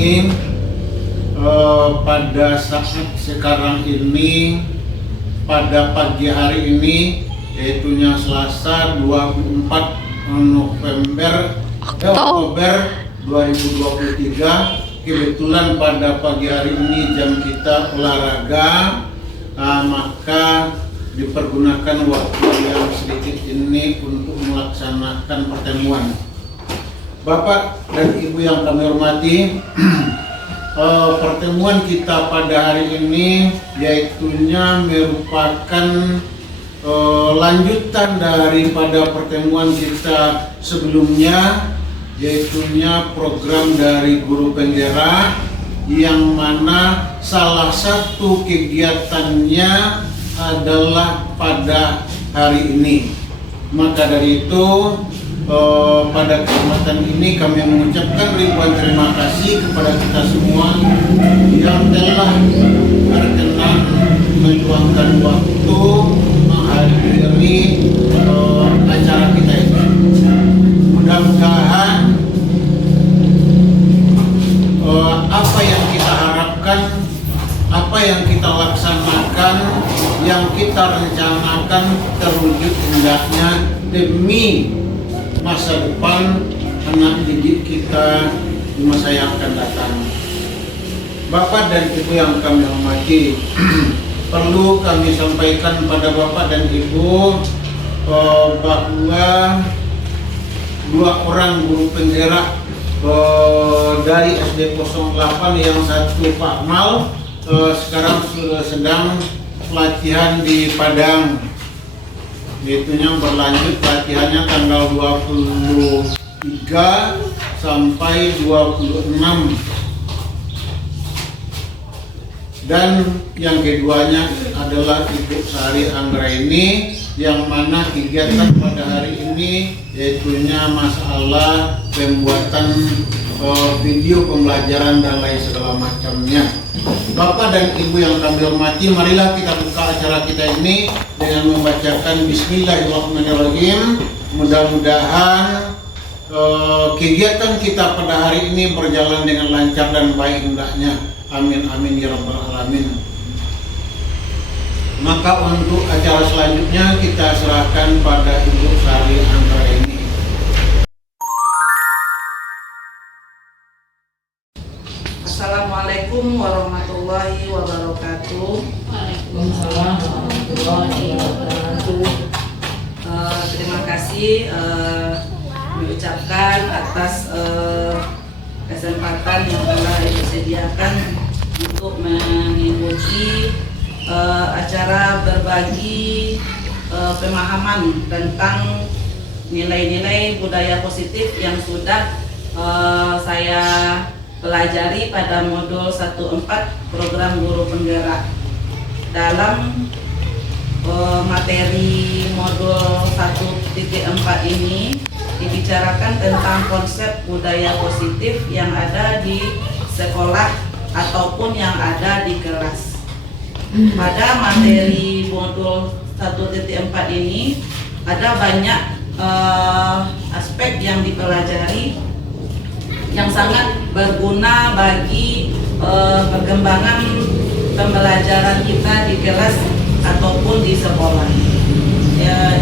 hormati, pada saat sekarang ini, pada pagi hari ini, yaitunya Selasa 24 Oktober 2023, kebetulan pada pagi hari ini jam kita olahraga, maka dipergunakan waktu yang sedikit ini untuk melaksanakan pertemuan. Bapak dan Ibu yang kami hormati, pertemuan kita pada hari ini yaitunya merupakan lanjutan daripada pertemuan kita sebelumnya, yaitunya program dari guru penggerak, yang mana salah satu kegiatannya adalah pada hari ini. Maka dari itu pada kesempatan ini kami mengucapkan ribuan terima kasih kepada kita semua yang telah berkenan meluangkan waktu menghadiri acara kita ini. Mudah-mudahan apa yang kita harapkan, apa yang kita laksanakan, yang kita rencanakan terwujud hendaknya demi masa depan anak didik kita di masa yang akan datang. Bapak dan Ibu yang kami hormati, perlu kami sampaikan pada Bapak dan Ibu bahwa dua orang guru penggerak dari SD 08, yang satu Pak Mal, sekarang sudah sedang pelatihan di Padang, yaitunya berlanjut pelatihannya tanggal 23 sampai 26. Dan yang keduanya adalah Ibu Sari Anggraini, yang mana kegiatan pada hari ini yaitunya masalah pembuatan video pembelajaran dan lain segala macamnya. Bapak dan Ibu yang kami hormati, marilah kita buka acara kita ini dengan membacakan Bismillahirrahmanirrahim. Mudah-mudahan kegiatan kita pada hari ini berjalan dengan lancar dan baik hendaknya. Amin amin ya rabbal alamin. Maka untuk acara selanjutnya kita serahkan pada Ibu Sari Anggraini. Assalamualaikum warahmatullahi wabarakatuh. Waalaikumsalam warahmatullahi wabarakatuh. Terima kasih mengucapkan atas kesempatan yang telah Ibu sediakan untuk mengikuti acara berbagi pemahaman tentang nilai-nilai budaya positif yang sudah saya pelajari pada modul 14 program guru penggerak. Dalam materi modul 1.4 ini dibicarakan tentang konsep budaya positif yang ada di sekolah ataupun yang ada di kelas. Pada materi modul 1.4 ini ada banyak aspek yang dipelajari yang sangat berguna bagi perkembangan pembelajaran kita di kelas ataupun di sekolah.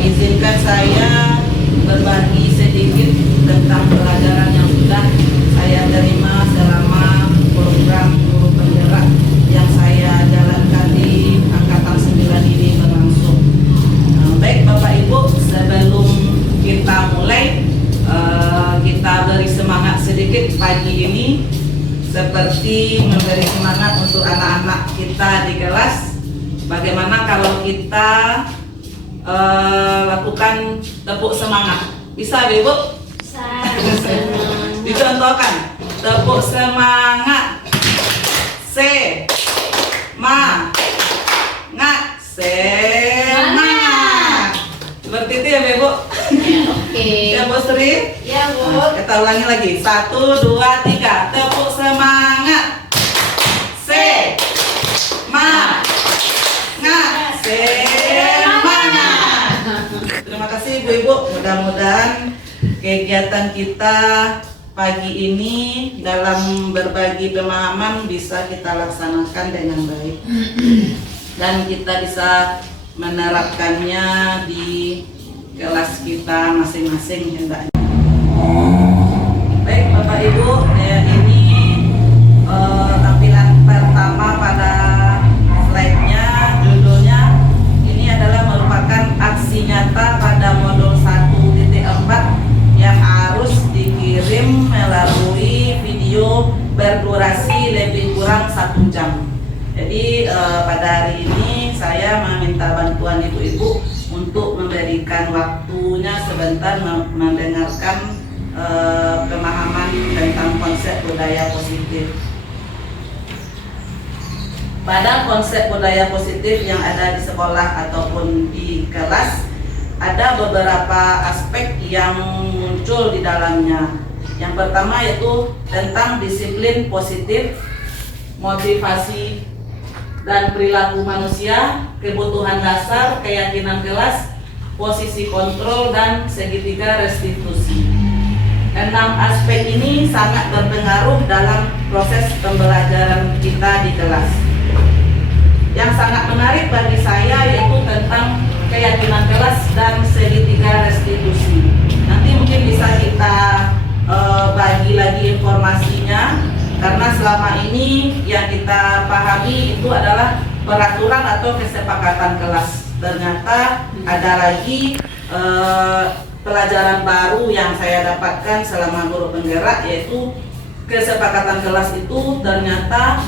Izinkan saya berbagi sedikit tentang pelajaran yang sudah saya terima selama program guru penggerak yang saya jalankan di Angkatan 9 ini berlangsung. Baik Bapak Ibu, sebelum kita mulai, kita beri semangat sedikit pagi ini, seperti memberi semangat untuk anak-anak kita di kelas. Bagaimana kalau kita lakukan tepuk semangat? Bisa Ibu? Bisa. Dicontohkan, tepuk semangat. Semangat. Seperti itu ya Bu? Ya, oke. Ya Bu Sri? Ya Bu. Kita ulangi lagi. 1, 2, 3. Tepuk semangat. Semangat. Semangat. Terima kasih Ibu-ibu. Mudah-mudahan kegiatan kita pagi ini dalam berbagi pemahaman bisa kita laksanakan dengan baik dan kita bisa menerapkannya di kelas kita masing-masing hendaknya. Baik Bapak Ibu, ini tampilan pertama pada slide-nya, judulnya ini adalah merupakan aksi nyata pada modul 1.4 yang harus dikirim melalui video berdurasi lebih kurang 1 jam. Jadi pada hari ini saya meminta bantuan ibu-ibu untuk memberikan waktunya sebentar mendengarkan pemahaman tentang konsep budaya positif. Pada konsep budaya positif yang ada di sekolah ataupun di kelas, ada beberapa aspek yang muncul di dalamnya. Yang pertama yaitu tentang disiplin positif, motivasi dan perilaku manusia, kebutuhan dasar, keyakinan kelas, posisi kontrol, dan segitiga restitusi. 6 aspek ini sangat berpengaruh dalam proses pembelajaran kita di kelas. Yang sangat menarik bagi saya yaitu tentang keyakinan kelas dan segitiga restitusi. Nanti mungkin bisa kita bagi lagi informasinya, karena selama ini yang kita pahami itu adalah peraturan atau kesepakatan kelas. Ternyata ada lagi pelajaran baru yang saya dapatkan selama guru penggerak, yaitu kesepakatan kelas itu ternyata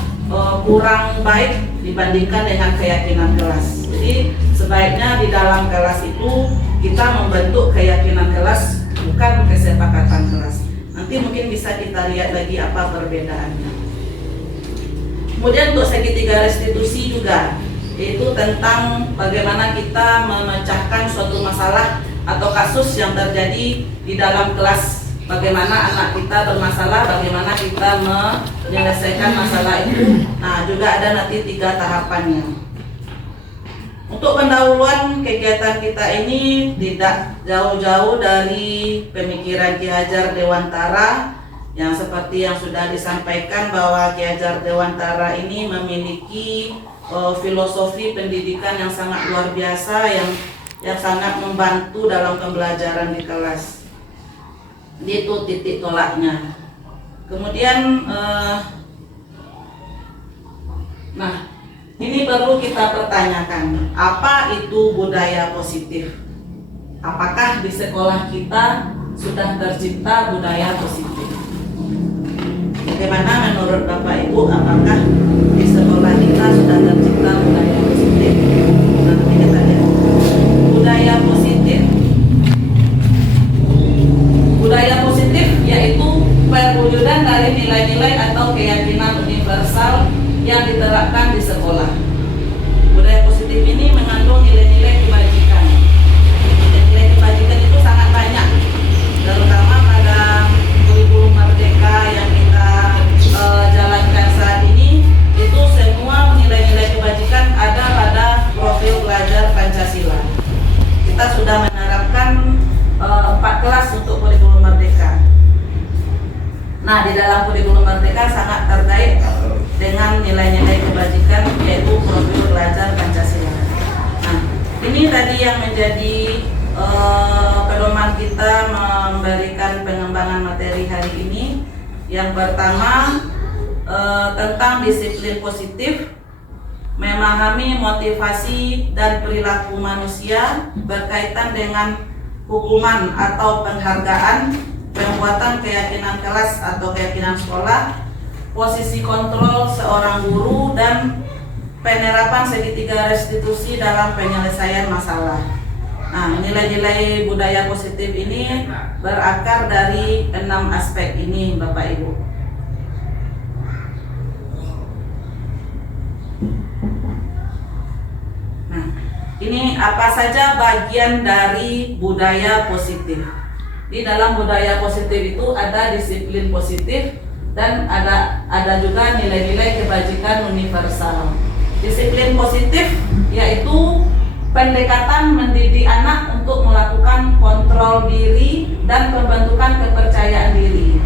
kurang baik dibandingkan dengan keyakinan kelas. Jadi sebaiknya di dalam kelas itu kita membentuk keyakinan kelas, bukan kesepakatan kelas. Nanti mungkin bisa kita lihat lagi apa perbedaannya. Kemudian untuk segitiga restitusi juga, yaitu tentang bagaimana kita memecahkan suatu masalah atau kasus yang terjadi di dalam kelas. Bagaimana anak kita bermasalah, bagaimana kita menyelesaikan masalah itu. Nah, juga ada nanti 3 tahapannya. Untuk pendahuluan kegiatan kita ini tidak jauh-jauh dari pemikiran Ki Hajar Dewantara, yang seperti yang sudah disampaikan bahwa Ki Hajar Dewantara ini memiliki filosofi pendidikan yang sangat luar biasa, yang sangat membantu dalam pembelajaran di kelas. Itu titik tolaknya. Kemudian nah, ini perlu kita pertanyakan, apa itu budaya positif? Apakah di sekolah kita sudah tercipta budaya positif? Bagaimana menurut Bapak Ibu, apakah di sekolah kita sudah tercipta budaya positif? Nah, nanti kita lihat. Budaya positif yaitu perwujudan dari nilai-nilai atau keyakinan universal yang diterapkan di sekolah. Budaya positif ini mengandung nilai-nilai kebajikan. Nilai kebajikan itu sangat banyak, terutama pada kurikulum Merdeka yang kita jalankan saat ini. Itu semua nilai-nilai kebajikan ada pada profil pelajar Pancasila. Kita sudah menerapkan 4 kelas untuk kurikulum Merdeka. Nah, di dalam kurikulum Merdeka sangat terkait dengan nilai-nilai kebajikan, yaitu profil pelajar Pancasila. Nah, ini tadi yang menjadi pedoman kita memberikan pengembangan materi hari ini. Yang pertama tentang disiplin positif, memahami motivasi dan perilaku manusia berkaitan dengan hukuman atau penghargaan, pembuatan keyakinan kelas atau keyakinan sekolah, posisi kontrol seorang guru, dan penerapan segitiga restitusi dalam penyelesaian masalah. Nah, nilai-nilai budaya positif ini berakar dari 6 aspek ini, Bapak Ibu. Nah, ini apa saja bagian dari budaya positif. Di dalam budaya positif itu ada disiplin positif dan ada juga nilai-nilai kebajikan universal. Disiplin positif yaitu pendekatan mendidik anak untuk melakukan kontrol diri dan pembentukan kepercayaan diri.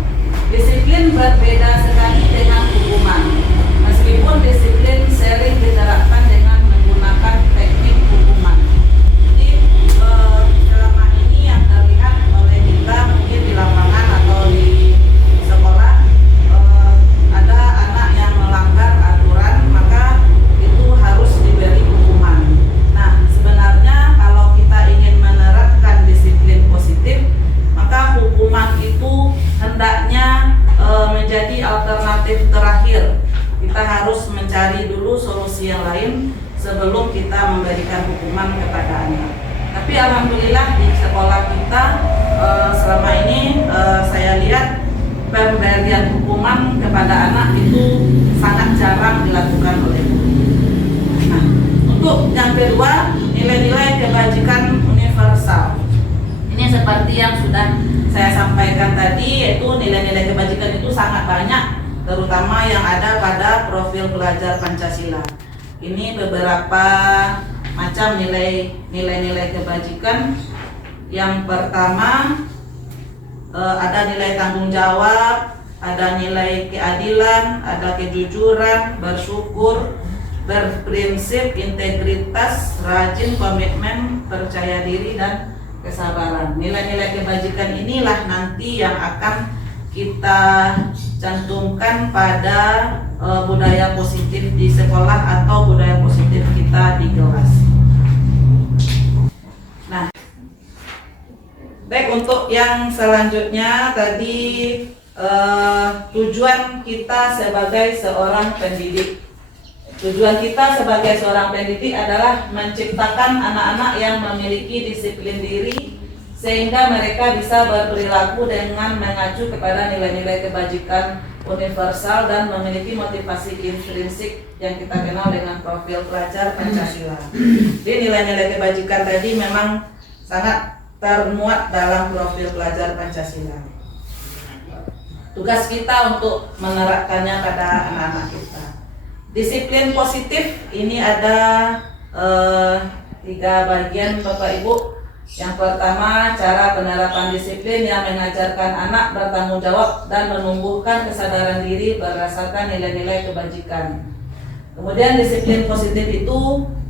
Disiplin berbeda sekali dengan hukuman. Meskipun disiplin sering diterapkan dengan menggunakan teknik hukuman. Jadi selama ini yang terlihat oleh kita mungkin di lapangan atau di sekolah, ada anak yang melanggar aturan, maka itu harus diberi hukuman. Nah, sebenarnya kalau kita ingin menerapkan disiplin positif, maka hukuman itu hendaknya menjadi alternatif terakhir. Kita harus mencari dulu solusi yang lain sebelum kita memberikan hukuman kepada anak. Tapi alhamdulillah di sekolah kita selama ini saya lihat pemberian hukuman kepada anak itu sangat jarang dilakukan oleh guru. Nah, untuk yang kedua, nilai-nilai kebajikan universal. Ini seperti yang sudah saya sampaikan tadi, yaitu nilai-nilai kebajikan itu sangat banyak, terutama yang ada pada profil pelajar Pancasila. Ini beberapa macam nilai-nilai kebajikan. Yang pertama, ada nilai tanggung jawab, ada nilai keadilan, ada kejujuran, bersyukur, berprinsip, integritas, rajin, komitmen, percaya diri, dan kesabaran. Nilai-nilai kebajikan inilah nanti yang akan kita cantumkan pada budaya positif di sekolah atau budaya positif kita di kelas. Nah, baik, untuk yang selanjutnya tadi tujuan kita sebagai seorang pendidik. Tujuan kita sebagai seorang pendidik adalah menciptakan anak-anak yang memiliki disiplin diri sehingga mereka bisa berperilaku dengan mengacu kepada nilai-nilai kebajikan universal dan memiliki motivasi intrinsik yang kita kenal dengan profil pelajar Pancasila. Jadi nilai-nilai kebajikan tadi memang sangat termuat dalam profil pelajar Pancasila. Tugas kita untuk menerapkannya pada anak-anak kita. Disiplin positif ini ada 3 bagian Bapak Ibu. Yang pertama, cara penerapan disiplin yang mengajarkan anak bertanggung jawab dan menumbuhkan kesadaran diri berdasarkan nilai-nilai kebajikan. Kemudian disiplin positif itu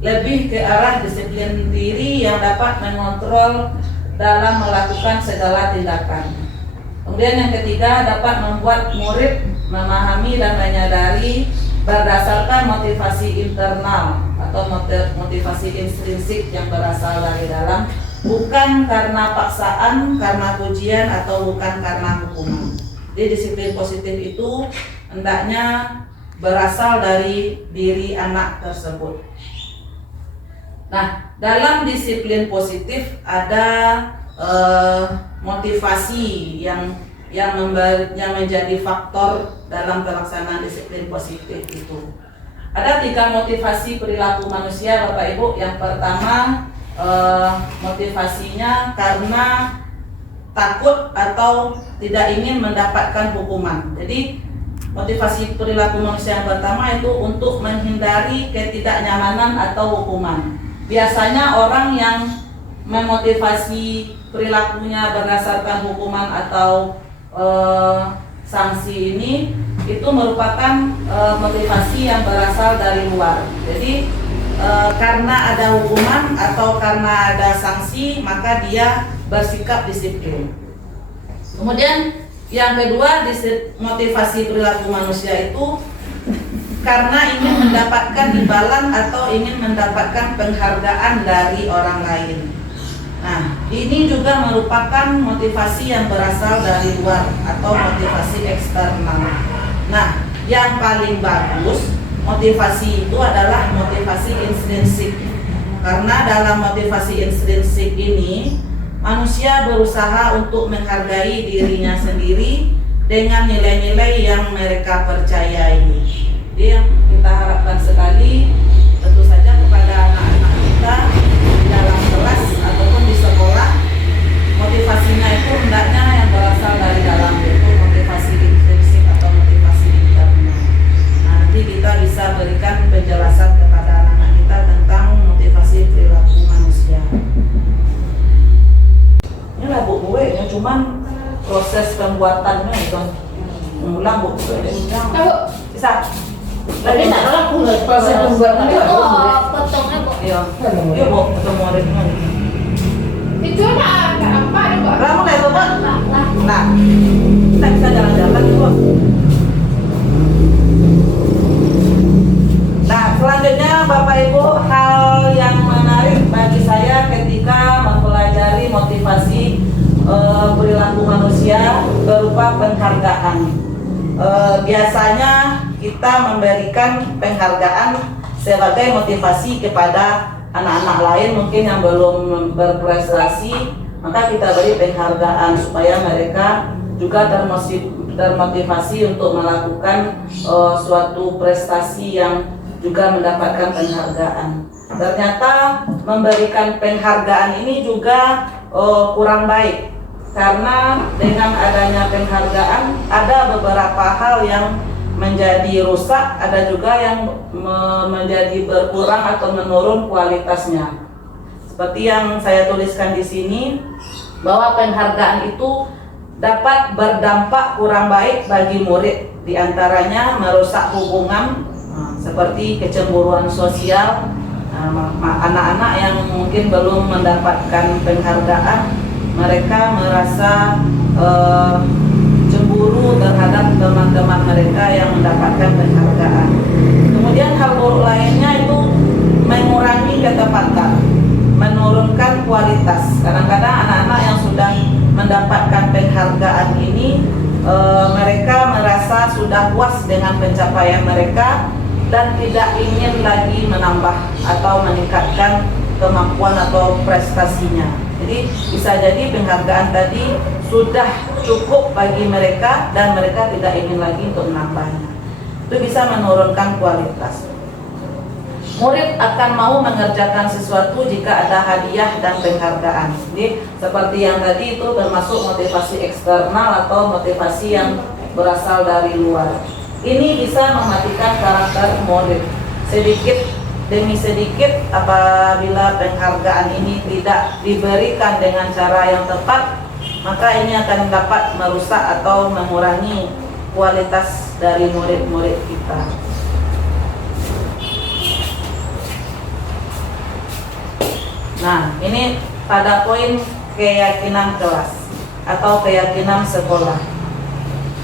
lebih ke arah disiplin diri yang dapat mengontrol dalam melakukan segala tindakan. Kemudian yang ketiga, dapat membuat murid memahami dan menyadari berdasarkan motivasi internal atau motivasi intrinsik yang berasal dari dalam, bukan karena paksaan, karena pujian, atau bukan karena hukuman. Jadi disiplin positif itu hendaknya berasal dari diri anak tersebut. Nah, dalam disiplin positif ada motivasi yang menjadi faktor dalam pelaksanaan disiplin positif itu. Ada 3 motivasi perilaku manusia Bapak Ibu. Yang pertama, motivasinya karena takut atau tidak ingin mendapatkan hukuman. Jadi motivasi perilaku manusia yang pertama itu untuk menghindari ketidaknyamanan atau hukuman. Biasanya orang yang memotivasi perilakunya berdasarkan hukuman atau sanksi ini itu merupakan motivasi yang berasal dari luar. Jadi karena ada hukuman atau karena ada sanksi, maka dia bersikap disiplin. Kemudian yang kedua, motivasi perilaku manusia itu karena ingin mendapatkan imbalan atau ingin mendapatkan penghargaan dari orang lain. Nah, ini juga merupakan motivasi yang berasal dari luar atau motivasi eksternal. Nah, yang paling bagus motivasi itu adalah motivasi intrinsik. Karena dalam motivasi intrinsik ini manusia berusaha untuk menghargai dirinya sendiri dengan nilai-nilai yang mereka percayai. Jadi yang kita harapkan sekali tentu saja kepada anak-anak kita di dalam kelas ataupun di sekolah, motivasinya itu hendaknya yang berasal dari dalam, yaitu motivasi intrinsik atau motivasi internal. Nah, nanti kita bisa berikan penjelasan kepada anak-anak kita tentang motivasi perilaku manusia. Ini lah Bu, cuman proses pembuatannya itu ulang Bu. Tahu. Bisa. Tapi tak kalah pun pas tunggu potongnya Bu. Iya. Iya Bu, ketemu muridnya. Itu nak apa ni Bu? Kamu mulai Bu. Lah. Nah, kita bisa jalan-jalan Bu. Nah, selanjutnya Bapak Ibu, hal yang menarik bagi saya ketika mempelajari motivasi perilaku manusia berupa penghargaan. Biasanya kita memberikan penghargaan sebagai motivasi kepada anak-anak lain mungkin yang belum berprestasi, maka kita beri penghargaan supaya mereka juga termotivasi untuk melakukan suatu prestasi yang juga mendapatkan penghargaan. Ternyata memberikan penghargaan ini juga kurang baik, karena dengan adanya penghargaan ada beberapa hal yang menjadi rusak, ada juga yang menjadi berkurang atau menurun kualitasnya. Seperti yang saya tuliskan di sini, bahwa penghargaan itu dapat berdampak kurang baik bagi murid, diantaranya merusak hubungan, seperti kecemburuan sosial. Anak-anak yang mungkin belum mendapatkan penghargaan, mereka merasa cemburu terhadap teman-teman mereka yang mendapatkan penghargaan. Kemudian hal buruk lainnya itu mengurangi ketepatan, menurunkan kualitas. Kadang-kadang anak-anak yang sudah mendapatkan penghargaan ini mereka merasa sudah puas dengan pencapaian mereka dan tidak ingin lagi menambah atau meningkatkan kemampuan atau prestasinya. Jadi bisa jadi penghargaan tadi sudah cukup bagi mereka dan mereka tidak ingin lagi untuk menambahnya. Itu bisa menurunkan kualitas. Murid akan mau mengerjakan sesuatu jika ada hadiah dan penghargaan. Jadi seperti yang tadi itu termasuk motivasi eksternal atau motivasi yang berasal dari luar. Ini bisa mematikan karakter murid. Sedikit demi sedikit apabila penghargaan ini tidak diberikan dengan cara yang tepat, maka ini akan dapat merusak atau mengurangi kualitas dari murid-murid kita. Nah, ini pada poin keyakinan kelas atau keyakinan sekolah.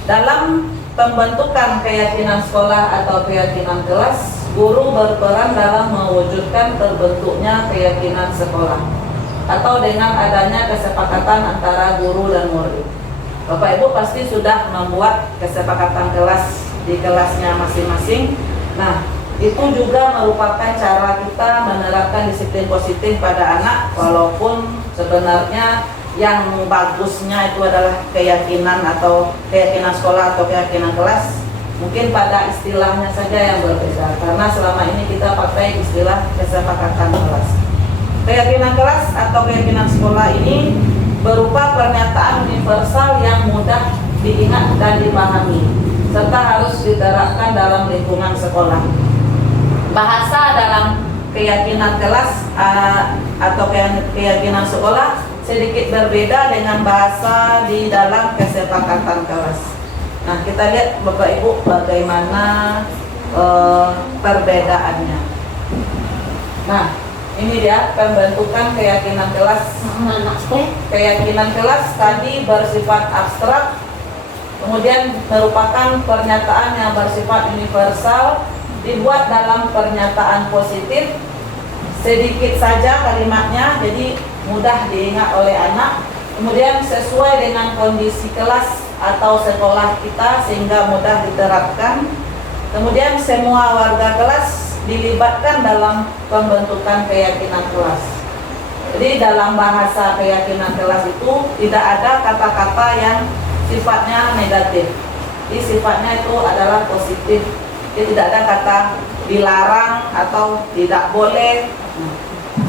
Dalam pembentukan keyakinan sekolah atau keyakinan kelas, guru berperan dalam mewujudkan terbentuknya keyakinan sekolah atau dengan adanya kesepakatan antara guru dan murid. Bapak Ibu pasti sudah membuat kesepakatan kelas di kelasnya masing-masing. Nah, itu juga merupakan cara kita menerapkan disiplin positif pada anak, walaupun sebenarnya yang bagusnya itu adalah keyakinan atau keyakinan sekolah atau keyakinan kelas. Mungkin pada istilahnya saja yang berbeda, karena selama ini kita pakai istilah kesepakatan kelas. Keyakinan kelas atau keyakinan sekolah ini berupa pernyataan universal yang mudah diingat dan dipahami, serta harus diterapkan dalam lingkungan sekolah. Bahasa dalam keyakinan kelas atau keyakinan sekolah sedikit berbeda dengan bahasa di dalam kesepakatan kelas. Nah, kita lihat Bapak Ibu bagaimana perbedaannya. Nah, ini dia pembentukan keyakinan kelas. Keyakinan kelas tadi bersifat abstrak, kemudian merupakan pernyataan yang bersifat universal, dibuat dalam pernyataan positif, sedikit saja kalimatnya, jadi mudah diingat oleh anak, kemudian sesuai dengan kondisi kelas atau sekolah kita sehingga mudah diterapkan. Kemudian semua warga kelas dilibatkan dalam pembentukan keyakinan kelas. Jadi dalam bahasa keyakinan kelas itu tidak ada kata-kata yang sifatnya negatif, jadi sifatnya itu adalah positif. Jadi tidak ada kata dilarang atau tidak boleh.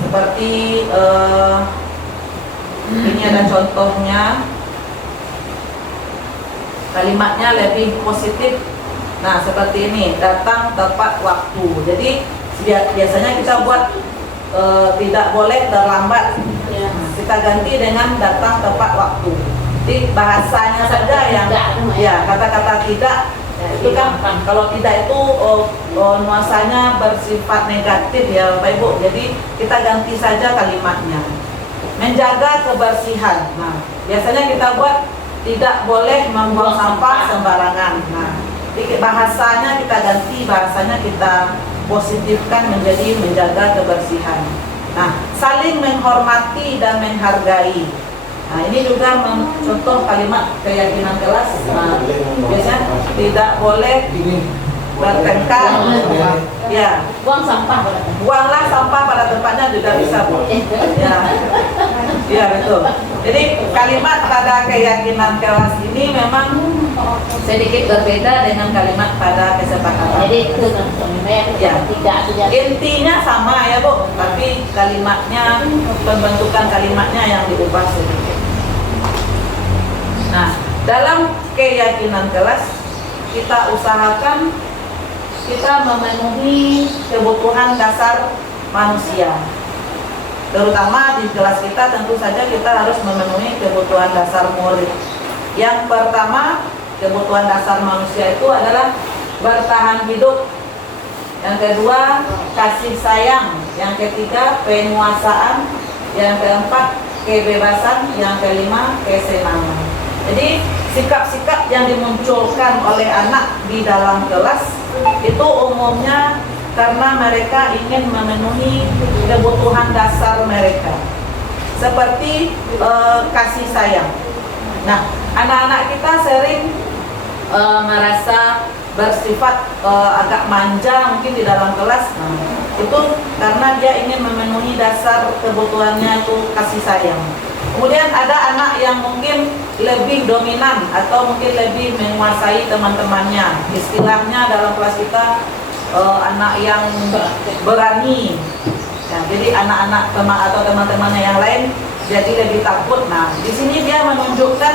Seperti ini ada contohnya, kalimatnya lebih positif. Nah, seperti ini, datang tepat waktu. Jadi biasanya kita buat tidak boleh terlambat. Kita ganti dengan datang tepat waktu. Di bahasanya saja yang ya kata-kata tidak itu kan kalau tidak itu nuansanya bersifat negatif ya Bapak Ibu. Jadi kita ganti saja kalimatnya. Menjaga kebersihan. Nah, biasanya kita buat tidak boleh membuang sampah sembarangan. Nah, bahasanya kita ganti, bahasanya kita positifkan menjadi menjaga kebersihan. Nah, saling menghormati dan menghargai. Nah, ini juga contoh kalimat keyakinan kelas. Nah, biasanya tidak boleh bertengkar. Ya, Buang sampah pada tempat. buanglah sampah pada tempatnya juga bisa, Bu. Ya, ya betul. Jadi kalimat pada keyakinan kelas ini memang sedikit berbeda dengan kalimat pada kesepakatan. Jadi itu kan Ya. tidak tidak. Intinya sama ya Bu, tapi kalimatnya, pembentukan kalimatnya yang diubah sedikit. Nah, dalam keyakinan kelas kita usahakan kita memenuhi kebutuhan dasar manusia. Terutama di kelas kita tentu saja kita harus memenuhi kebutuhan dasar murid. Yang pertama, kebutuhan dasar manusia itu adalah bertahan hidup. Yang kedua, kasih sayang. Yang ketiga, penguasaan. Yang keempat, kebebasan. Yang kelima, kesenangan. Jadi sikap-sikap yang dimunculkan oleh anak di dalam kelas itu umumnya karena mereka ingin memenuhi kebutuhan dasar mereka, seperti kasih sayang. Nah, anak-anak kita sering merasa bersifat agak manja mungkin di dalam kelas. Nah, itu karena dia ingin memenuhi dasar kebutuhannya itu kasih sayang. Kemudian ada anak yang mungkin lebih dominan atau mungkin lebih menguasai teman-temannya. Istilahnya dalam kelas kita anak yang berani. Ya, jadi anak-anak atau teman-temannya yang lain jadi lebih takut. Nah, di sini dia menunjukkan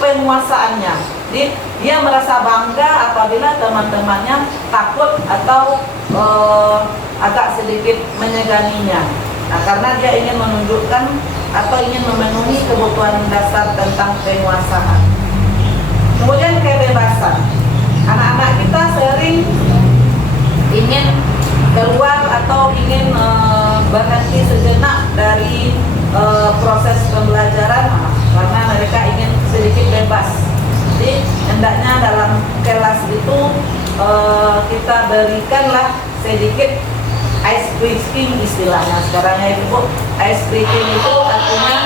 penguasaannya. Jadi dia merasa bangga apabila teman-temannya takut atau agak sedikit menyeganinya. Nah, karena dia ingin menunjukkan atau ingin memenuhi kebutuhan dasar tentang penguasaan. Kemudian kebebasan. Anak-anak kita sering ingin keluar atau ingin berhenti sejenak dari proses pembelajaran karena mereka ingin sedikit bebas. Jadi hendaknya dalam kelas itu kita berikanlah sedikit ice breaking istilahnya sekarangnya itu Bu. Ice breaking itu artinya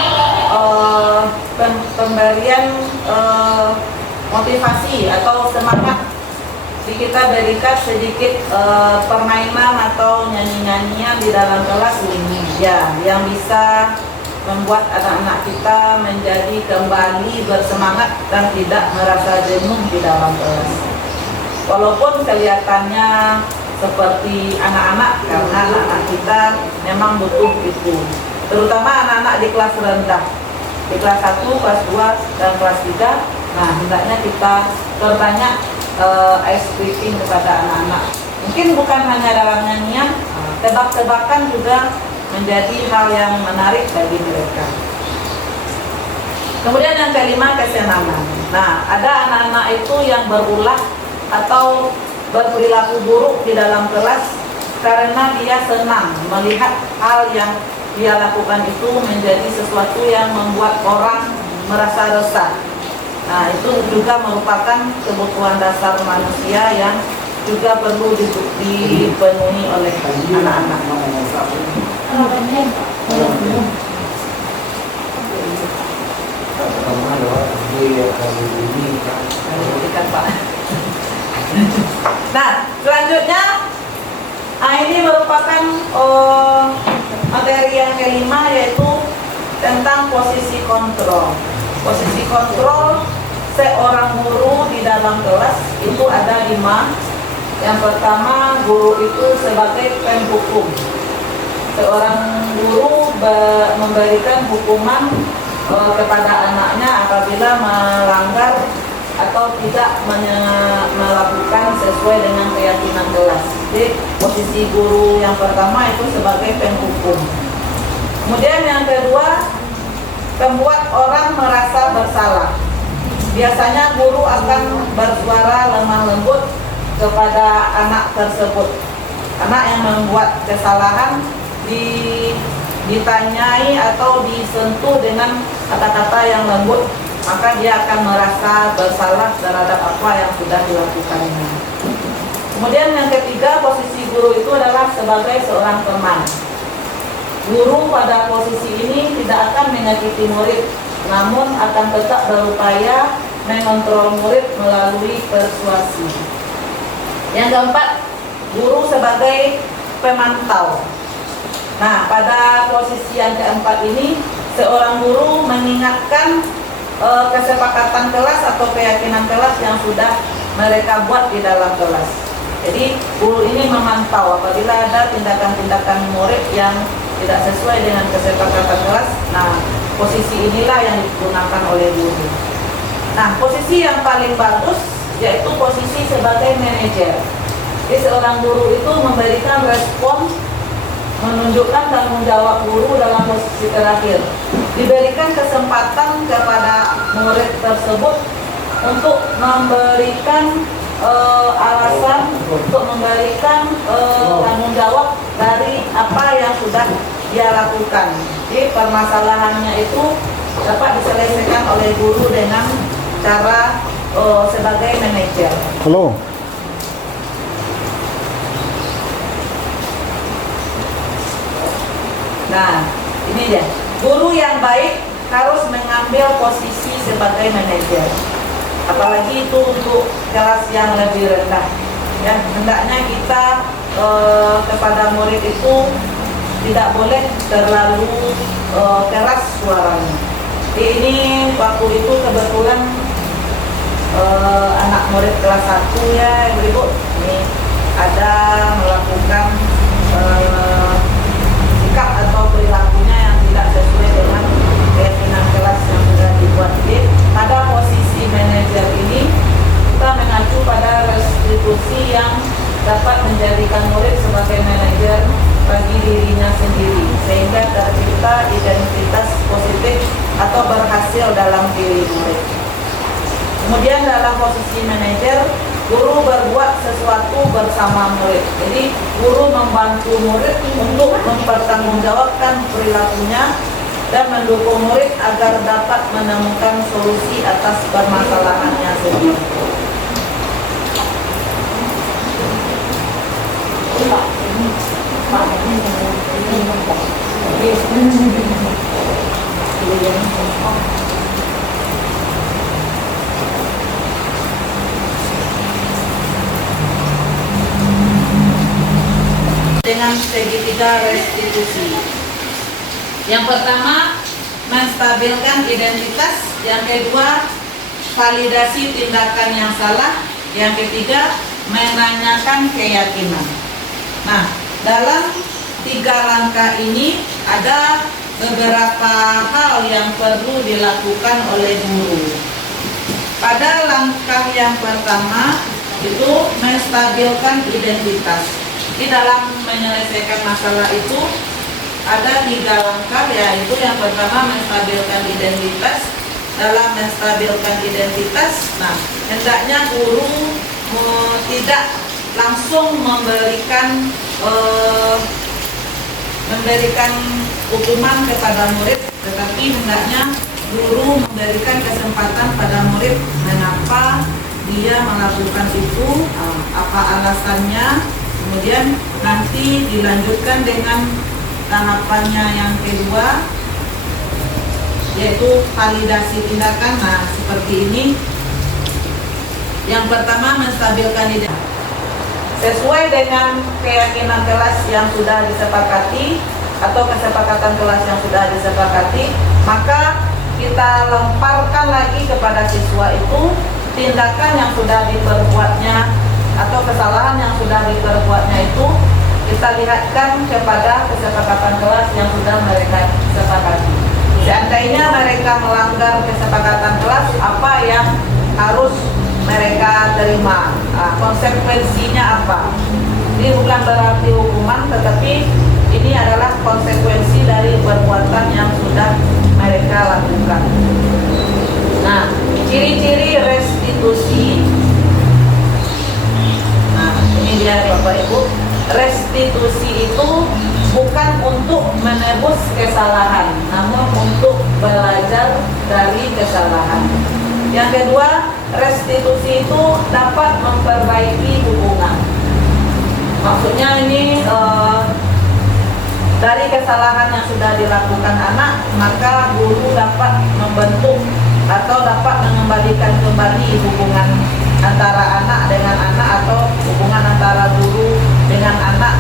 pemberian motivasi atau semangat. Jadi kita berikan sedikit permainan atau nyanyi-nyanyian di dalam kelas ini ya, yang bisa membuat anak-anak kita menjadi kembali bersemangat dan tidak merasa jenuh di dalam kelas. Walaupun kelihatannya seperti anak-anak, karena anak-anak kita memang butuh itu, terutama anak-anak di kelas rendah, di kelas 1, kelas 2, dan kelas 3. Nah, hendaknya kita berbanyak ice breaking kepada anak-anak. Mungkin bukan hanya dalam nyanyian, tebak-tebakan juga menjadi hal yang menarik bagi mereka. Kemudian yang kelima, kesenangan. Nah, ada anak-anak itu yang berulah atau berperilaku buruk di dalam kelas karena dia senang melihat hal yang dia lakukan itu menjadi sesuatu yang membuat orang merasa resah. Nah, itu juga merupakan kebutuhan dasar manusia yang juga perlu dipenuhi oleh anak-anak. Nah, selanjutnya ini merupakan materi yang kelima, yaitu tentang posisi kontrol. Posisi kontrol seorang guru di dalam kelas itu ada 5. Yang pertama, guru itu sebagai penghukum. Seorang guru memberikan hukuman kepada anaknya apabila melanggar atau tidak melakukan sesuai dengan keyakinan kelas. Jadi posisi guru yang pertama itu sebagai penghukum. Kemudian yang kedua, membuat orang merasa bersalah. Biasanya guru akan bersuara lemah lembut kepada anak tersebut. Anak yang membuat kesalahan ditanyai atau disentuh dengan kata-kata yang lembut, maka dia akan merasa bersalah terhadap apa yang sudah dilakukannya. Kemudian yang ketiga, posisi guru itu adalah sebagai seorang teman. Guru pada posisi ini tidak akan menyakiti murid, namun akan tetap berupaya mengontrol murid melalui persuasi. Yang keempat, guru sebagai pemantau. Nah, pada posisi yang keempat ini, seorang guru mengingatkan kesepakatan kelas atau keyakinan kelas yang sudah mereka buat di dalam kelas. Jadi, guru ini memantau apabila ada tindakan-tindakan murid yang tidak sesuai dengan kesepakatan kelas. Nah, posisi inilah yang digunakan oleh guru. Nah, posisi yang paling bagus yaitu posisi sebagai manajer. Jadi, seorang guru itu memberikan respon, menunjukkan tanggung jawab guru dalam posisi terakhir. Diberikan kesempatan kepada murid tersebut untuk memberikan alasan, untuk memberikan tanggung jawab dari apa yang sudah dia lakukan. Jadi permasalahannya itu dapat diselesaikan oleh guru dengan cara sebagai manajer. Halo. Nah, ini dia. Guru yang baik harus mengambil posisi sebagai manajer. Apalagi itu untuk kelas yang lebih rendah. Ya, hendaknya kita kepada murid itu tidak boleh terlalu keras suaranya. Jadi ini waktu itu kebetulan anak murid kelas 1 ya, Ibu, ini ada melakukan sikap atau perilakunya yang tidak sesuai dengan keyakinan kelas yang sudah dibuat. Jadi pada posisi manajer ini kita mengacu pada restitusi yang dapat menjadikan murid sebagai manajer bagi dirinya sendiri, sehingga tercipta identitas positif atau berhasil dalam diri murid. Kemudian dalam posisi manajer, guru berbuat sesuatu bersama murid. Jadi guru membantu murid untuk mempertanggungjawabkan perilakunya dan mendukung murid agar dapat menemukan solusi atas permasalahannya sendiri. Dengan segitiga restitusi. Yang pertama, menstabilkan identitas. Yang kedua, validasi tindakan yang salah. Yang ketiga, menanyakan keyakinan. Nah, dalam 3 langkah ini ada beberapa hal yang perlu dilakukan oleh guru. Pada langkah yang pertama itu menstabilkan identitas. Di dalam menyelesaikan masalah itu ada 3 langkah, yaitu yang pertama menstabilkan identitas. Dalam menstabilkan identitas, nah hendaknya guru tidak langsung memberikan hukuman kepada murid, tetapi hendaknya guru memberikan kesempatan pada murid mengapa dia melakukan itu, apa alasannya. Kemudian nanti dilanjutkan dengan tahapannya yang kedua, yaitu validasi tindakan. Nah, seperti ini. Yang pertama, menstabilkan identitas. Sesuai dengan keyakinan kelas yang sudah disepakati atau kesepakatan kelas yang sudah disepakati, maka kita lemparkan lagi kepada siswa itu tindakan yang sudah diperbuatnya atau kesalahan yang sudah diperbuatnya itu kita lihatkan kepada kesepakatan kelas yang sudah mereka sepakati. Seandainya mereka melanggar kesepakatan kelas, apa yang harus mereka terima, konsekuensinya apa. Ini bukan berarti hukuman, tetapi ini adalah konsekuensi dari perbuatan yang sudah mereka lakukan. menebus kesalahan, namun untuk belajar dari kesalahan. Yang kedua, restitusi itu dapat memperbaiki hubungan. Maksudnya ini dari kesalahan yang sudah dilakukan anak, maka guru dapat membentuk atau dapat mengembalikan kembali hubungan antara anak dengan anak atau hubungan antara guru dengan anak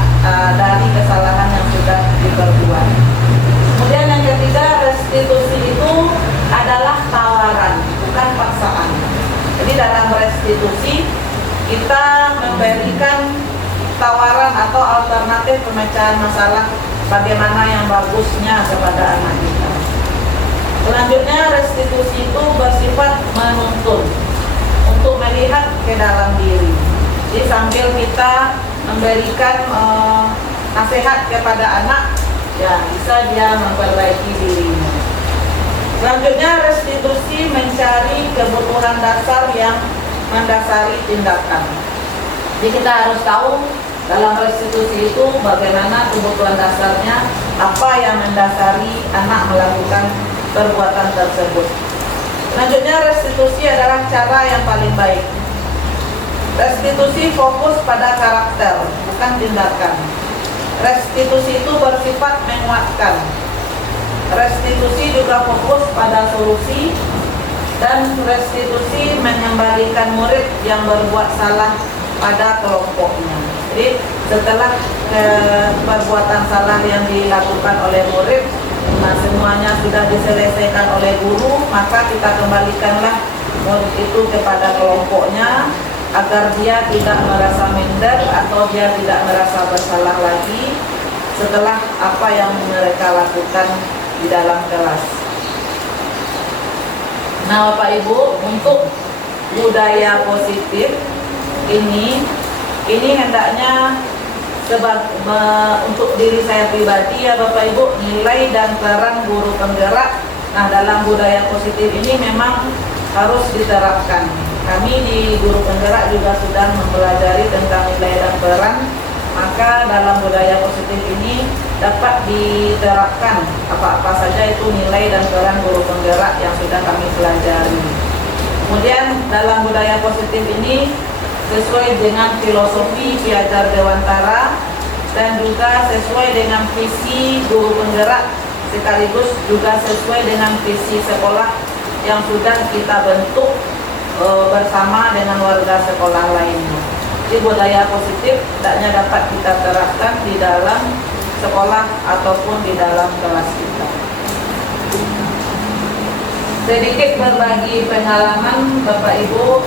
dari kesalahan yang sudah diperbuat. Kemudian yang ketiga, restitusi itu adalah tawaran, bukan paksaan. Jadi dalam restitusi kita memberikan tawaran atau alternatif pemecahan masalah bagaimana yang bagusnya kepada anak kita. Selanjutnya, restitusi itu bersifat menuntun untuk melihat ke dalam diri. Jadi sambil kita memberikan nasihat kepada anak, ya bisa dia memperbaiki dirinya. Selanjutnya, restitusi mencari kebutuhan dasar yang mendasari tindakan. Jadi kita harus tahu dalam restitusi itu bagaimana kebutuhan dasarnya, apa yang mendasari anak melakukan perbuatan tersebut. Selanjutnya, restitusi adalah cara yang paling baik. Restitusi fokus pada karakter, bukan tindakan. Restitusi itu bersifat menguatkan. Restitusi juga fokus pada solusi, dan restitusi mengembalikan murid yang berbuat salah pada kelompoknya. Jadi setelah perbuatan salah yang dilakukan oleh murid, nah semuanya sudah diselesaikan oleh guru, maka kita kembalikanlah murid itu kepada kelompoknya agar dia tidak merasa minder atau dia tidak merasa bersalah lagi setelah apa yang mereka lakukan di dalam kelas. Nah, Bapak Ibu, untuk budaya positif ini hendaknya untuk diri saya pribadi ya Bapak Ibu, nilai dan peran guru penggerak. Nah, dalam budaya positif ini memang harus diterapkan. Kami di guru penggerak juga sudah mempelajari tentang nilai dan peran, maka dalam budaya positif ini dapat diterapkan apa-apa saja itu nilai dan peran guru penggerak yang sudah kami pelajari. Kemudian dalam budaya positif ini sesuai dengan filosofi Ki Hajar Dewantara dan juga sesuai dengan visi guru penggerak, sekaligus juga sesuai dengan visi sekolah yang sudah kita bentuk bersama dengan warga sekolah lainnya. Jadi budaya positif hendaknya dapat kita terapkan di dalam sekolah ataupun di dalam kelas kita. Sedikit berbagi pengalaman Bapak Ibu,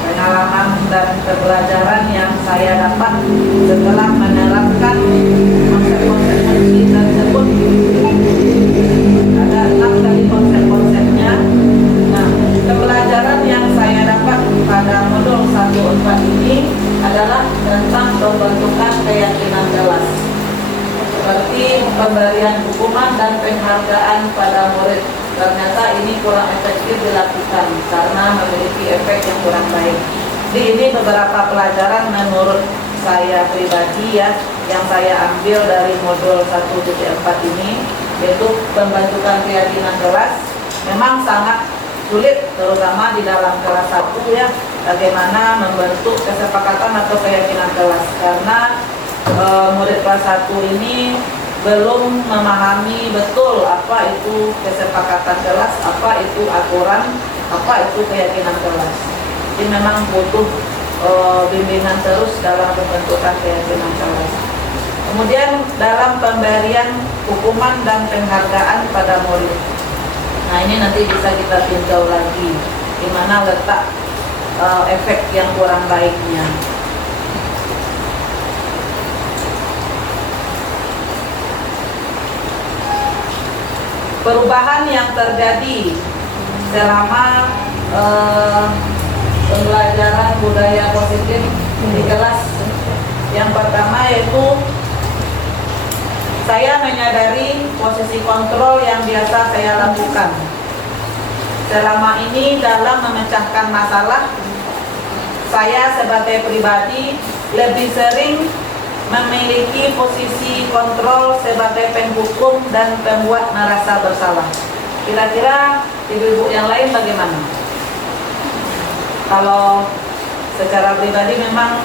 pengalaman dan pembelajaran yang saya dapat setelah menerapkan konsep-konsep kunci tersebut. Ada 6 kali konsep-konsepnya. Nah, pembelajaran yang saya dapat pada modul 1.4 ini adalah tentang pembentukan keyakinan kelas, seperti pemberian hukuman dan penghargaan pada murid. Ternyata ini kurang efektif dilakukan karena memiliki efek yang kurang baik. Jadi ini beberapa pelajaran menurut saya pribadi ya, yang saya ambil dari modul 1.4 ini, yaitu pembentukan keyakinan kelas. Memang sangat sulit, terutama di dalam kelas 1 ya, bagaimana membentuk kesepakatan atau keyakinan kelas, karena murid kelas 1 ini belum memahami betul apa itu kesepakatan kelas, apa itu aturan, apa itu keyakinan kelas. Jadi memang butuh bimbingan terus dalam pembentukan keyakinan kelas. Kemudian dalam pemberian hukuman dan penghargaan pada murid. Nah, ini nanti bisa kita tinjau lagi di mana letak efek yang kurang baiknya. Perubahan yang terjadi selama pembelajaran budaya positif di kelas. Yang pertama yaitu saya menyadari posisi kontrol yang biasa saya lakukan. Selama ini dalam memecahkan masalah, saya sebagai pribadi lebih sering memiliki posisi kontrol sebagai penghukum dan pembuat merasa bersalah. Kira-kira ibu-ibu yang lain bagaimana? Kalau secara pribadi memang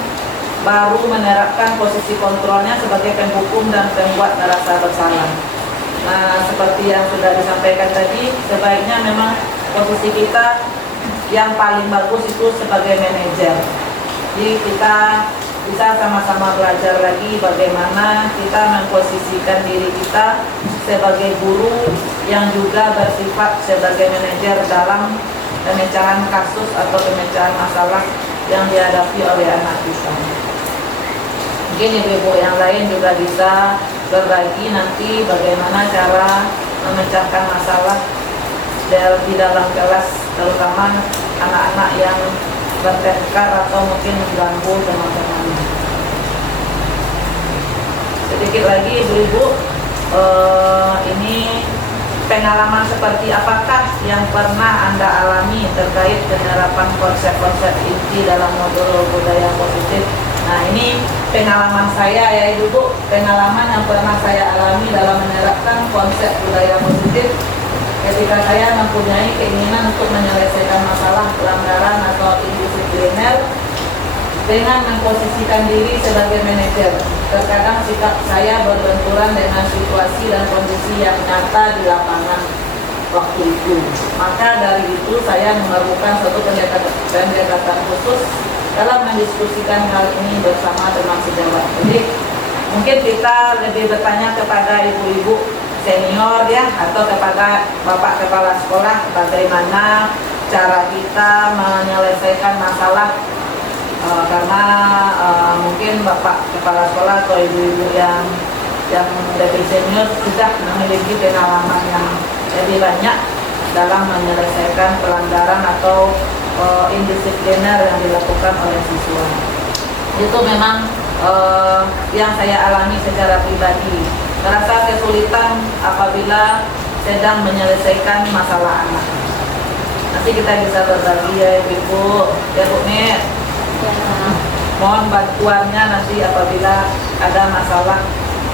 baru menerapkan posisi kontrolnya sebagai penghukum dan pembuat merasa bersalah. Nah, seperti yang sudah disampaikan tadi, sebaiknya memang posisi kita yang paling bagus itu sebagai manajer. Jadi kita bisa sama-sama belajar lagi bagaimana kita memposisikan diri kita sebagai guru yang juga bersifat sebagai manajer dalam pemecahan kasus atau pemecahan masalah yang dihadapi oleh anak kita. Mungkin ibu-ibu yang lain juga bisa berbagi nanti bagaimana cara memecahkan masalah di dalam kelas, terutama anak-anak yang bertengkar atau mungkin mengganggu teman-temannya. Sedikit lagi ibu-ibu, ini pengalaman seperti apakah yang pernah Anda alami terkait penerapan konsep-konsep inti dalam modul budaya positif? Nah, ini pengalaman saya ya ibu-ibu, pengalaman yang pernah saya alami dalam menerapkan konsep budaya positif ketika saya mempunyai keinginan untuk menyelesaikan masalah pelanggaran atau indisipliner dengan memposisikan diri sebagai manajer. Terkadang sikap saya berbenturan dengan situasi dan kondisi yang nyata di lapangan waktu itu. Maka dari itu saya memerlukan suatu pendekatan khusus dalam mendiskusikan hal ini bersama teman sejawat. Jadi mungkin kita lebih bertanya kepada ibu-ibu senior ya, atau kepada bapak kepala sekolah bagaimana cara kita menyelesaikan masalah, karena mungkin bapak kepala sekolah atau ibu-ibu yang lebih senior sudah memiliki pengalaman yang lebih banyak dalam menyelesaikan pelanggaran atau indisipliner yang dilakukan oleh siswa. Itu memang yang saya alami secara pribadi. Merasa kesulitan apabila sedang menyelesaikan masalah anak. Nanti kita bisa berbagi ya ibu, ya Bu Nek. Mohon bantuannya nanti apabila ada masalah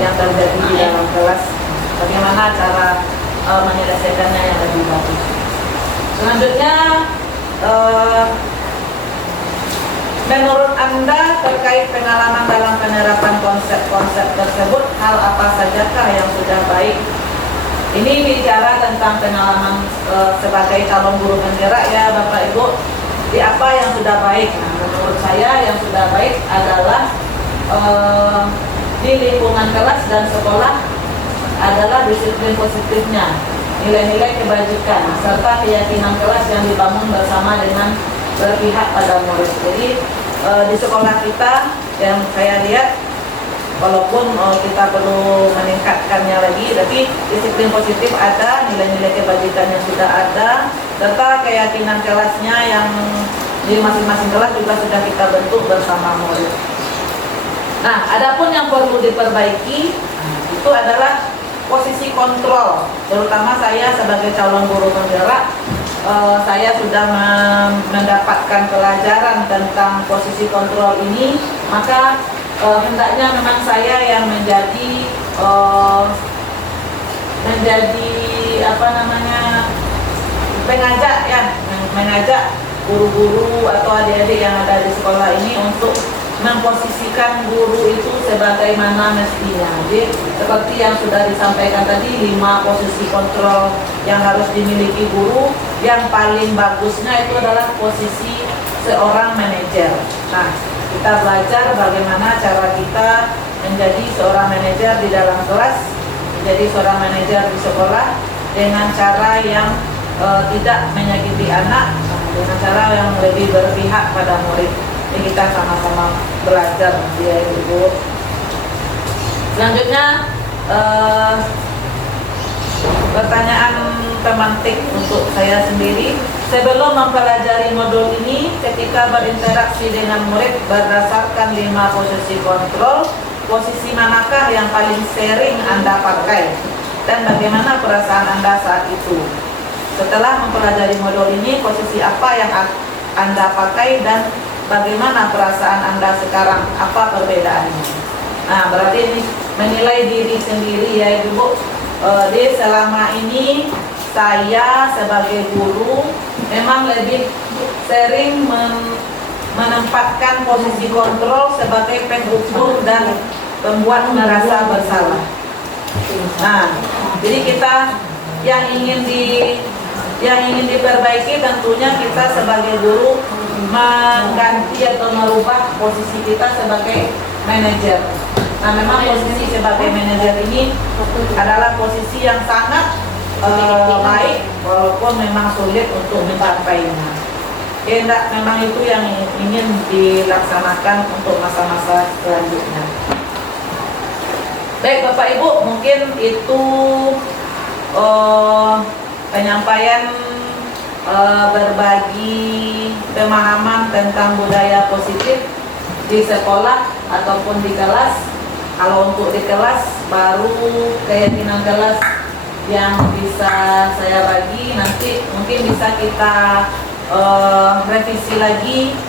yang terjadi di dalam kelas, bagaimana cara menyelesaikannya yang lebih bagus. Selanjutnya, menurut Anda terkait pengalaman dalam penerapan konsep-konsep tersebut, hal apa sajakah yang sudah baik? Ini bicara tentang pengalaman sebagai calon guru penggerak ya Bapak Ibu. Di apa yang sudah baik? Nah, menurut saya yang sudah baik adalah di lingkungan kelas dan sekolah adalah disiplin positifnya, nilai-nilai kebajikan, serta keyakinan kelas yang dibangun bersama dengan berpihak pada murid. Jadi di sekolah kita yang saya lihat, walaupun kita perlu meningkatkannya lagi, tapi disiplin positif ada, nilai-nilai kebajikan yang sudah ada, serta keyakinan kelasnya yang di masing-masing kelas juga sudah kita bentuk bersama murid. Nah, adapun yang perlu diperbaiki itu adalah posisi kontrol, terutama saya sebagai calon guru penggerak. Saya sudah mendapatkan pelajaran tentang posisi kontrol ini, maka hendaknya memang saya yang menjadi pengajak ya, mengajak guru-guru atau adik-adik yang ada di sekolah ini untuk memposisikan guru itu sebagaimana mestinya. Jadi seperti yang sudah disampaikan tadi, 5 posisi kontrol yang harus dimiliki guru. Yang paling bagusnya itu adalah posisi seorang manajer. Nah, kita belajar bagaimana cara kita menjadi seorang manajer di dalam kelas, menjadi seorang manajer di sekolah dengan cara yang tidak menyakiti anak, dengan cara yang lebih berpihak pada murid. Ini kita sama-sama belajar ya Ibu. Selanjutnya pertanyaan pemantik untuk saya sendiri. Sebelum mempelajari modul ini, ketika berinteraksi dengan murid berdasarkan 5 posisi kontrol, posisi manakah yang paling sering Anda pakai dan bagaimana perasaan Anda saat itu? Setelah mempelajari modul ini, posisi apa yang Anda pakai dan bagaimana perasaan Anda sekarang? Apa perbedaannya? Nah, berarti ini menilai diri sendiri ya Ibu. Di selama ini saya sebagai guru memang lebih sering menempatkan posisi kontrol sebagai penghukum dan pembuat merasa bersalah. Nah, jadi kita yang ingin diperbaiki tentunya kita sebagai guru mengganti atau merubah posisi kita sebagai manajer. Nah, memang posisi sebagai manajer ini adalah posisi yang sangat baik walaupun memang sulit untuk mencapainya. Memang itu yang ingin dilaksanakan untuk masa-masa selanjutnya. Baik Bapak Ibu, mungkin itu penyampaian berbagi pemahaman tentang budaya positif di sekolah ataupun di kelas. Kalau untuk di kelas, baru keyakinan kelas yang bisa saya bagi, nanti mungkin bisa kita revisi lagi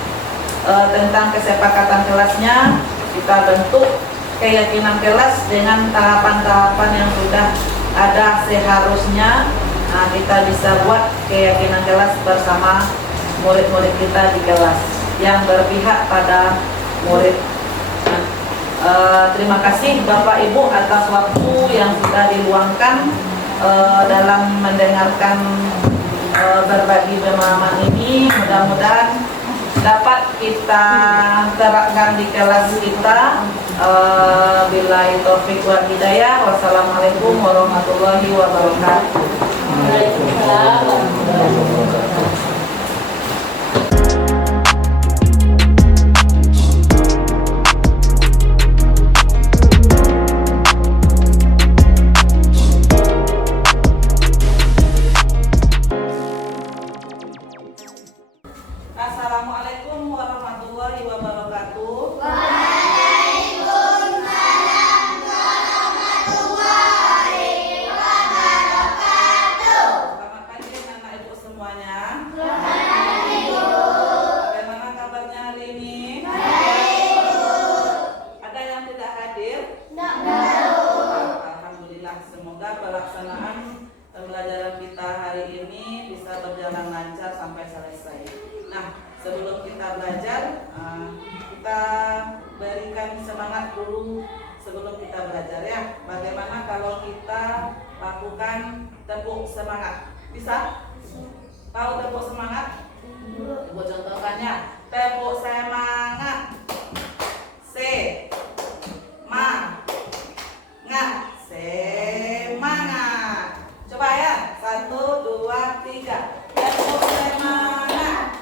tentang kesepakatan kelasnya. Kita bentuk keyakinan kelas dengan tahapan-tahapan yang sudah ada seharusnya. Nah, kita bisa buat keyakinan kelas bersama murid-murid kita di kelas yang berpihak pada murid. Terima kasih Bapak Ibu atas waktu yang sudah diluangkan dalam mendengarkan berbagi pemahaman ini. Mudah-mudahan dapat kita terapkan di kelas kita. Billahi taufiq wal hidayah. Wassalamualaikum warahmatullahi wabarakatuh. Waalaikumsalam warahmatullahi wabarakatuh. Assalamualaikum warahmatullahi wabarakatuh. Waalaikumsalam warahmatullahi wabarakatuh. Selamat pagi anak ibu semuanya. Selamat pagi, Bu. Bagaimana kabarnya hari ini? Baik, Bu. Ada yang tidak hadir? Tidak tahu. Alhamdulillah, semoga pelaksanaan pembelajaran kita hari ini bisa berjalan lancar sampai selesai. Nah, sebelum kita belajar, kita berikan semangat dulu sebelum kita belajar ya. Bagaimana kalau kita lakukan tepuk semangat? Bisa? Tahu tepuk semangat? Ibu contohkannya. Tepuk semangat. Semangat. Coba ya. 1, 2, 3. Tepuk semangat.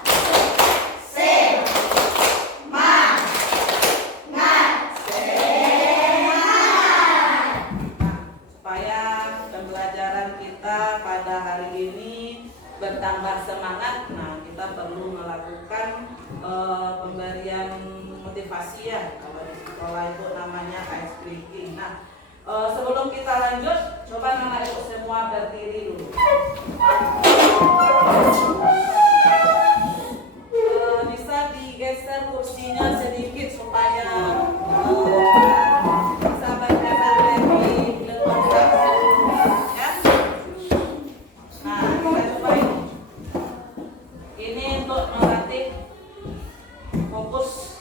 Supaya pembelajaran kita pada hari ini bertambah semangat, nah kita perlu melakukan pemberian motivasi ya. Kalau di sekolah itu namanya ice breaking. Nah, sebelum kita lanjut, coba anak ibu semua berdiri dulu. Bisa digeser kursinya sedikit supaya bisa bergerak lebih lepas ya. Nah, kita cobain. Ini untuk melatih fokus.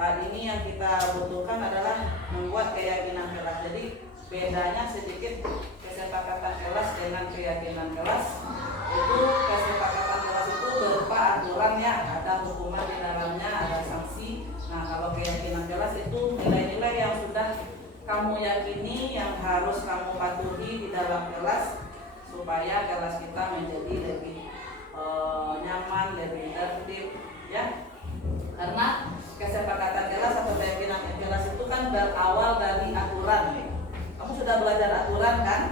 Saat ini yang kita butuhkan adalah membuat keyakinan kelas. Jadi bedanya sedikit kesepakatan kelas dengan keyakinan kelas. Itu kesepakatan kelas itu berupa aturan ya, ada hukuman di dalamnya, ada sanksi. Nah, kalau keyakinan kelas itu nilai-nilai yang sudah kamu yakini yang harus kamu patuhi di dalam kelas supaya kelas kita menjadi lebih nyaman, lebih tertib ya. Karena kesepakatan kelas atau keyakinan kelas itu kan berawal dari aturan. Kamu sudah belajar aturan kan?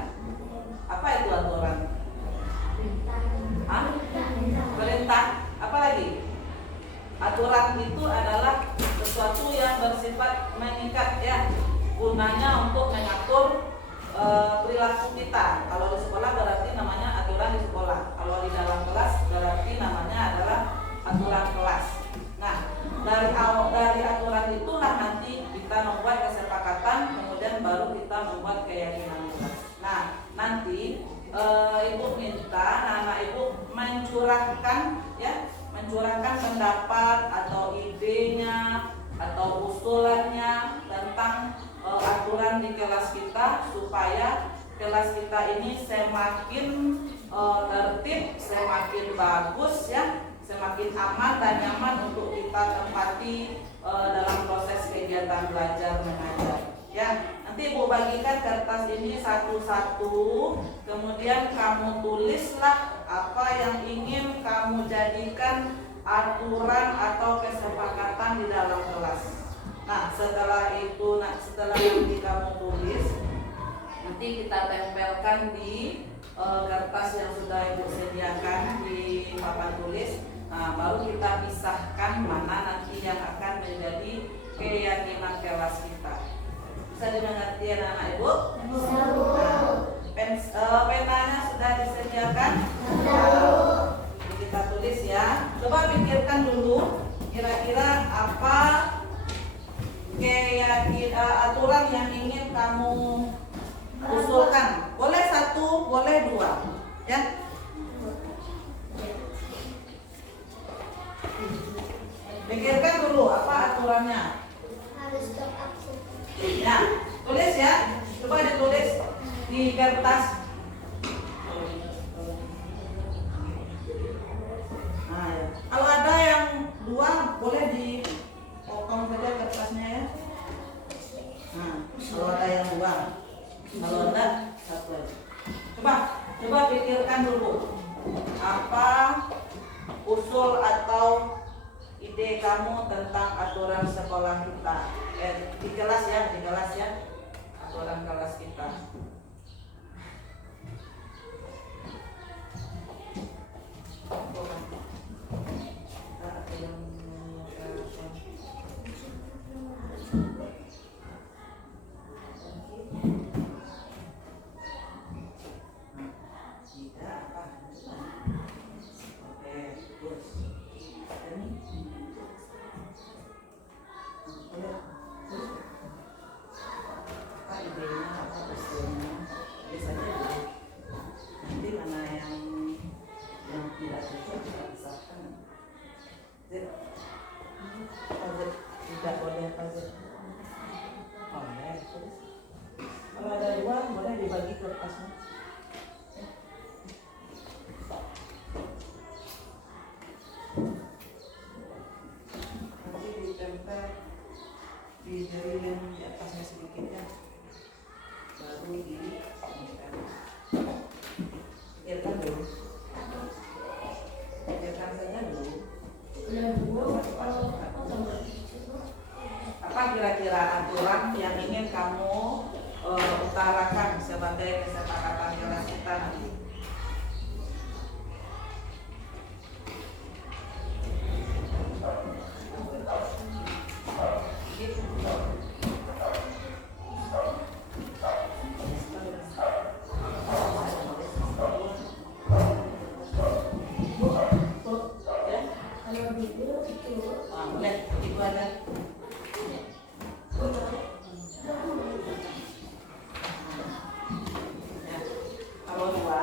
Apa itu aturan? Perintah. Apa lagi? Aturan itu adalah sesuatu yang bersifat mengikat ya, gunanya untuk mengatur perilaku kita. Kalau di sekolah berarti namanya aturan di sekolah. Kalau di dalam kelas berarti namanya adalah aturan kelas. Nah, dari aturan itulah nanti kita membuat kesepakatan, kemudian baru kita membuat keyakinan kelas. Nah, nanti ibu minta anak ibu mencurahkan ya, mencurahkan pendapat atau idenya atau usulannya tentang aturan di kelas kita supaya kelas kita ini semakin tertib, semakin bagus ya, semakin aman dan nyaman untuk kita tempati dalam proses kegiatan belajar mengajar. Ya, nanti ibu bagikan kertas ini satu-satu, kemudian kamu tulislah apa yang ingin kamu jadikan aturan atau kesepakatan di dalam kelas. Nah, setelah itu, setelah nanti kamu tulis, nanti kita tempelkan di kertas yang sudah ibu sediakan di papan tulis. Nah, baru kita pisahkan mana nanti yang akan menjadi keyakinan kelas kita. Bisa dimengerti anak-anak ibu? Nah, penanya sudah disediakan? Jadi kita tulis ya. Coba pikirkan dulu kira-kira apa aturan yang ingin kamu usulkan. Boleh satu, boleh dua, ya. Pikirkan dulu apa aturannya. Harus stop absen. Ya, tulis ya. Coba ditulis di kertas. Nah, ya. Kalau ada yang dua, boleh dipotong saja kertasnya ya. Nah, kalau ada yang dua, kalau enggak satu aja. Coba pikirkan dulu apa usul atau ide kamu tentang aturan sekolah kita di kelas ya, aturan kelas kita. Kalau ada dua, boleh dibagi kertasnya. Nanti ditempel di jari yang di atasnya sedikit ya, baru ditempel. Pikirkan dulu. Pikirkan saja dulu. Apa kira-kira aturan yang ingin kamu utarakan sebagai kesepakatan kelas kita nanti? Boleh, itu ada. Kalau dua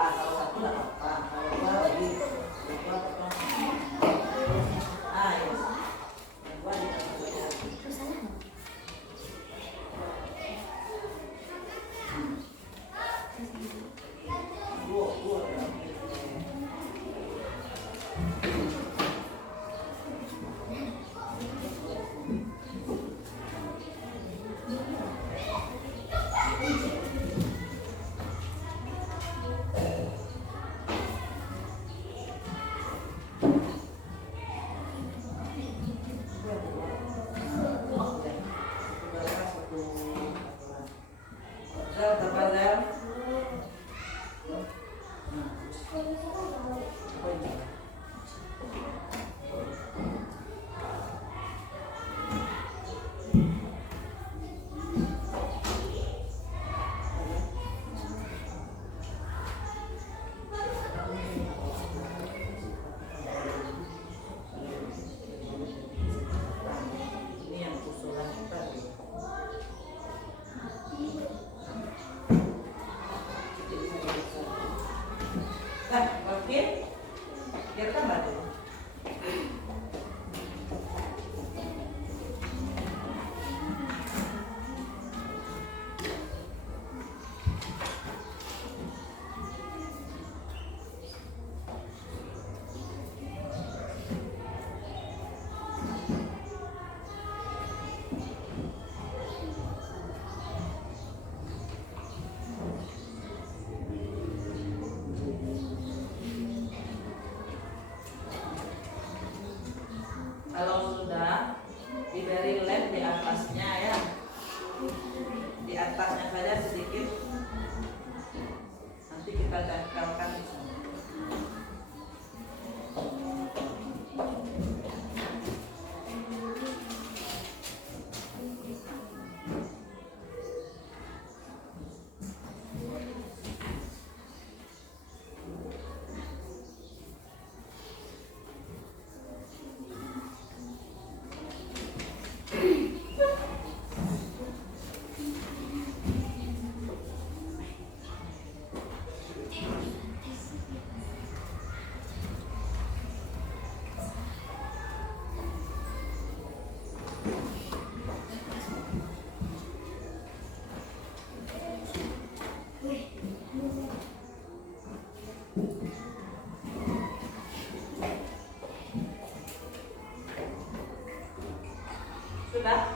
Sudah?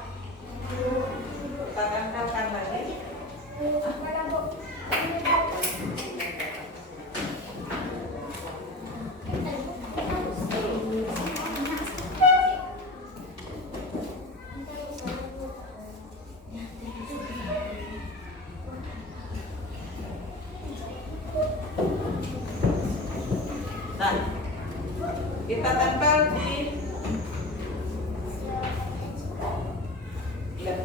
Kita tempelkan lagi. Nah, kita tempel di lem.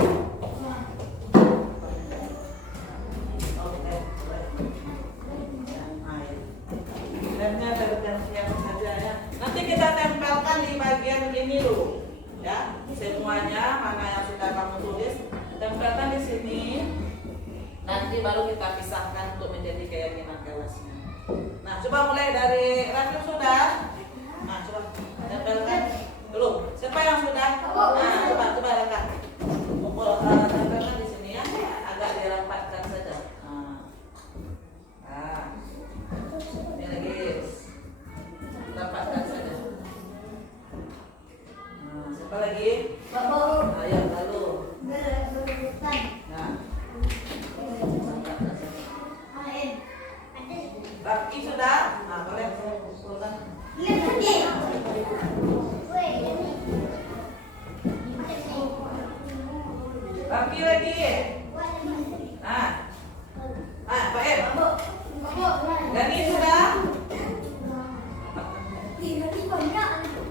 Lemnya bergantian saja ya. Nanti kita tempelkan di bagian ini dulu, ya. Semuanya mana yang sudah kamu tulis, tempelkan di sini. Nanti baru kita pisahkan untuk menjadi keyakinan kelasnya. Nah, coba mulai dari Raffi sudah. Nah, coba tempelkan dulu. Siapa yang sudah? Nah, coba rekan. Tempelkan di sini ya, agak dirapatkan saja. Nah, ini lagi rapatkan saja. Nah, siapa lagi? Ayo lalu. Nah, Raffi sudah? Nah, boleh pulang. Raffi lagi. Nah, Pak Em. Gani sudah?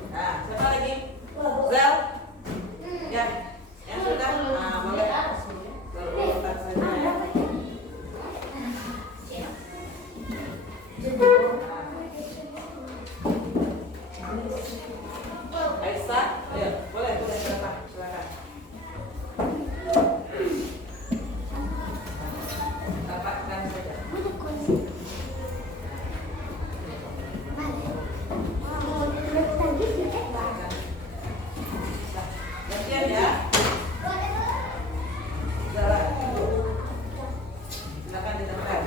Nah, siapa lagi? Zal? Ya, yang sudah? Nah, boleh. Berurutan saja ya. Aisyah, ya, boleh silakan. Dapatkan saja. Gantian ya. Jalan. Silakan ditempel.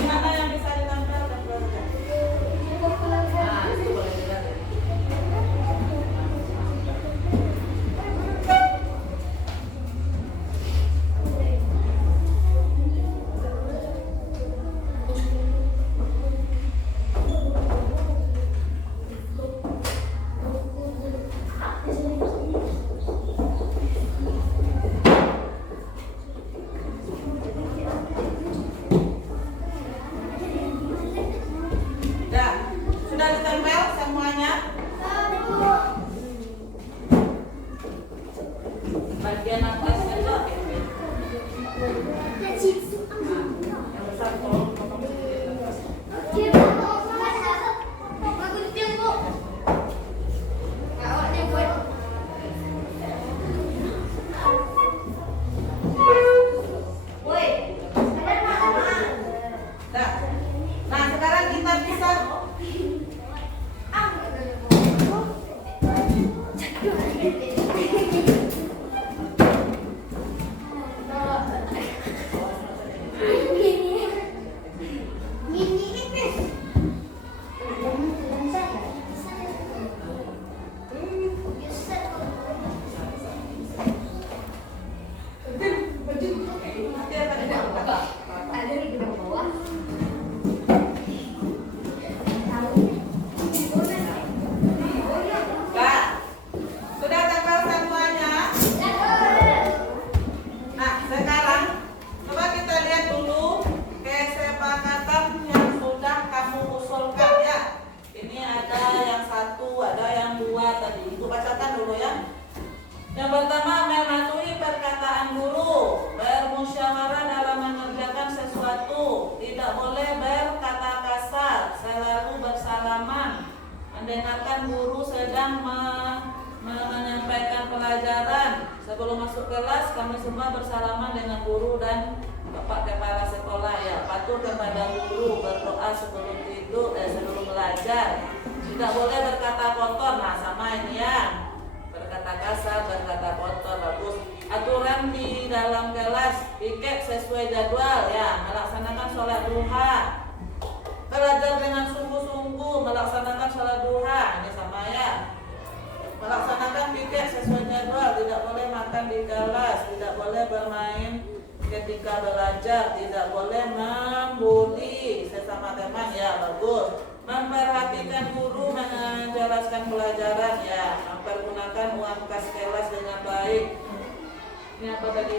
Mana yang bisa ditempel tempelkan. Nah, itu boleh dilihat. Ya, sudah ditempel semuanya. Bagian atas saja. Yang besar tolong potong sedikit. Nah, sekarang kita pisah. mendengarkan guru sedang menyampaikan pelajaran. Sebelum masuk kelas, kami semua bersalaman dengan guru dan Bapak Kepala Sekolah. Ya, patuh kepada guru, berdoa sebelum tidur, sebelum belajar. Tidak boleh berkata kotor. Nah, sama ini ya. Berkata kasar, berkata kotor, bagus. Aturan di dalam kelas, piket sesuai jadwal ya, melaksanakan sholat duha. Belajar dengan sungguh-sungguh, melaksanakan sholat duha. Ini sama ya. Melaksanakan piket sesuai jadwal, tidak boleh makan di kelas, tidak boleh bermain ketika belajar, tidak boleh membuli sesama teman ya, bagus. Memperhatikan guru menjelaskan pelajaran ya, mempergunakan uang kas kelas dengan baik. Ini apa tadi?